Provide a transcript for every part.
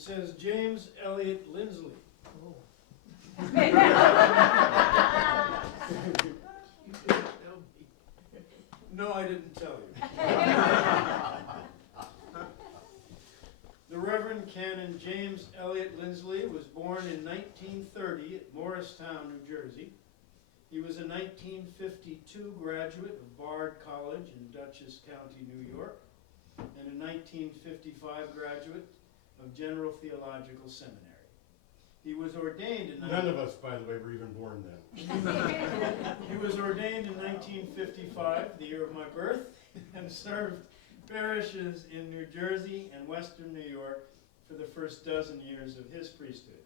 It says James Elliot Lindsley. Oh. No, I didn't tell you. The Reverend Canon James Elliot Lindsley was born in 1930 at Morristown, New Jersey. He was a 1952 graduate of Bard College in Dutchess County, New York, and a 1955 graduate of General Theological Seminary. He was ordained in... None of us, by the way, were even born then. He was ordained in 1955, the year of my birth, and served parishes in New Jersey and Western New York for the first dozen years of his priesthood.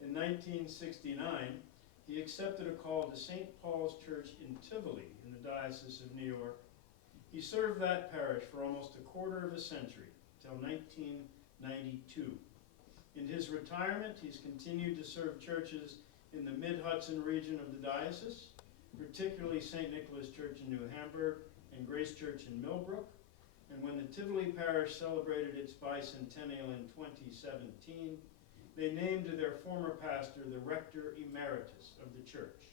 In 1969, he accepted a call to St. Paul's Church in Tivoli in the Diocese of New York. He served that parish for almost a quarter of a century, till 1992. In his retirement, he's continued to serve churches in the Mid-Hudson region of the diocese, particularly St. Nicholas Church in New Hamburg and Grace Church in Millbrook. And when the Tivoli parish celebrated its bicentennial in 2017, they named their former pastor the Rector Emeritus of the church.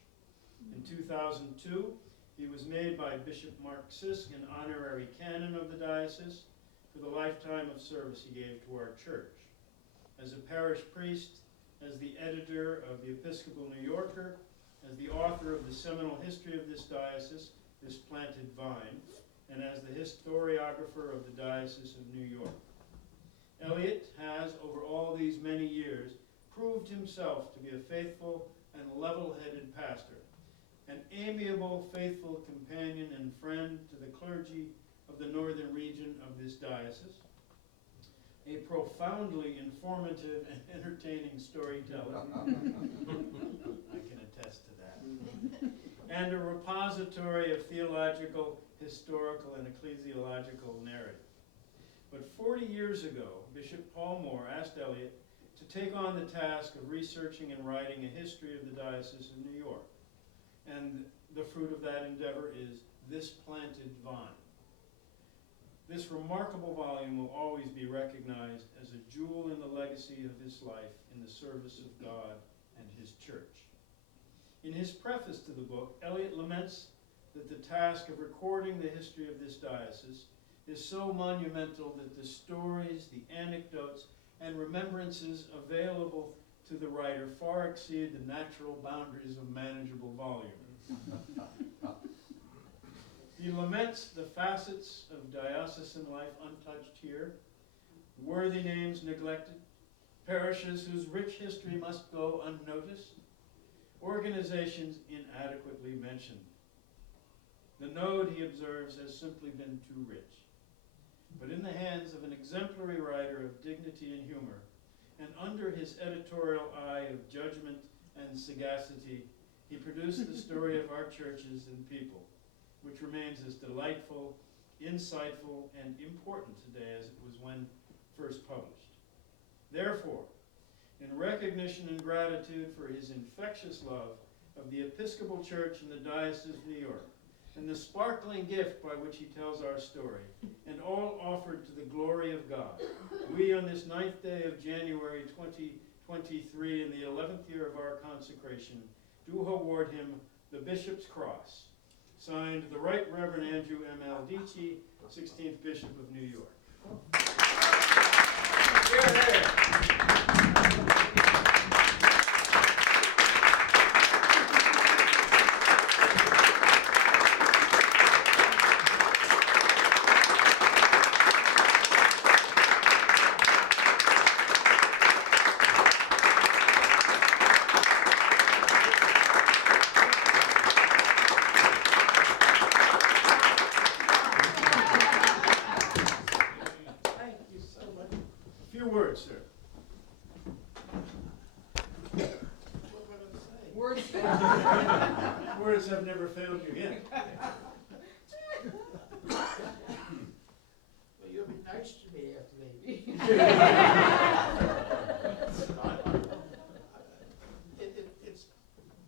In 2002, he was made by Bishop Mark Sisk an honorary canon of the diocese for the lifetime of service he gave to our church. As a parish priest, as the editor of the Episcopal New Yorker, as the author of the seminal history of this diocese, This Planted Vine, and as the historiographer of the Diocese of New York. Elliot has, over all these many years, proved himself to be a faithful and level-headed pastor, an amiable, faithful companion and friend to the clergy of the northern region of this diocese, a profoundly informative and entertaining storyteller, I can attest to that, and a repository of theological, historical, and ecclesiological narrative. But 40 years ago, Bishop Paul Moore asked Elliot to take on the task of researching and writing a history of the Diocese of New York. And the fruit of that endeavor is This Planted Vine. This remarkable volume will always be recognized as a jewel in the legacy of his life in the service of God and his church. In his preface to the book, Elliot laments that the task of recording the history of this diocese is so monumental that the stories, the anecdotes, and remembrances available to the writer far exceed the natural boundaries of manageable volume. He laments the facets of diocesan life untouched here, worthy names neglected, parishes whose rich history must go unnoticed, organizations inadequately mentioned. The node, he observes, has simply been too rich. But in the hands of an exemplary writer of dignity and humor, and under his editorial eye of judgment and sagacity, he produced the story of our churches and people, which remains as delightful, insightful, and important today as it was when first published. Therefore, in recognition and gratitude for his infectious love of the Episcopal Church in the Diocese of New York, and the sparkling gift by which he tells our story, and all offered to the glory of God, we on this 9th day of January 2023, in the 11th year of our consecration, do award him the Bishop's Cross, signed the Right Reverend Andrew M. Aldici, 16th Bishop of New York. Words, sir. What would I say? Words. Words have never failed you yet. Well, you'll be nice to me after maybe. It's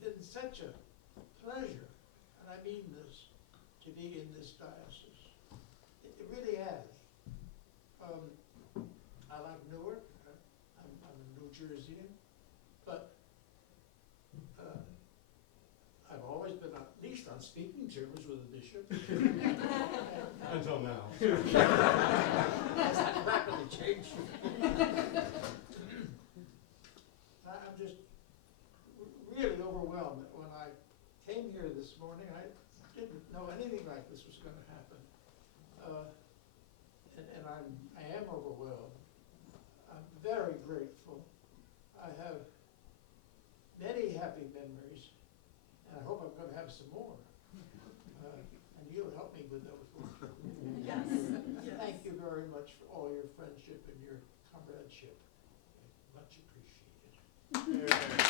been such a pleasure, and I mean this, to be in this diocese. It really has. I like Newark. I've Jerseyan, but I've always been at least on speaking terms with the bishop. Until now. That's rapidly changed. I'm just really overwhelmed that when I came here this morning, I didn't know anything like this was going to happen. And I am overwhelmed. I'm very grateful. I have many happy memories, and I hope I'm going to have some more. And you'll help me with those. Yes. Thank you very much for all your friendship and your comradeship. Much appreciated.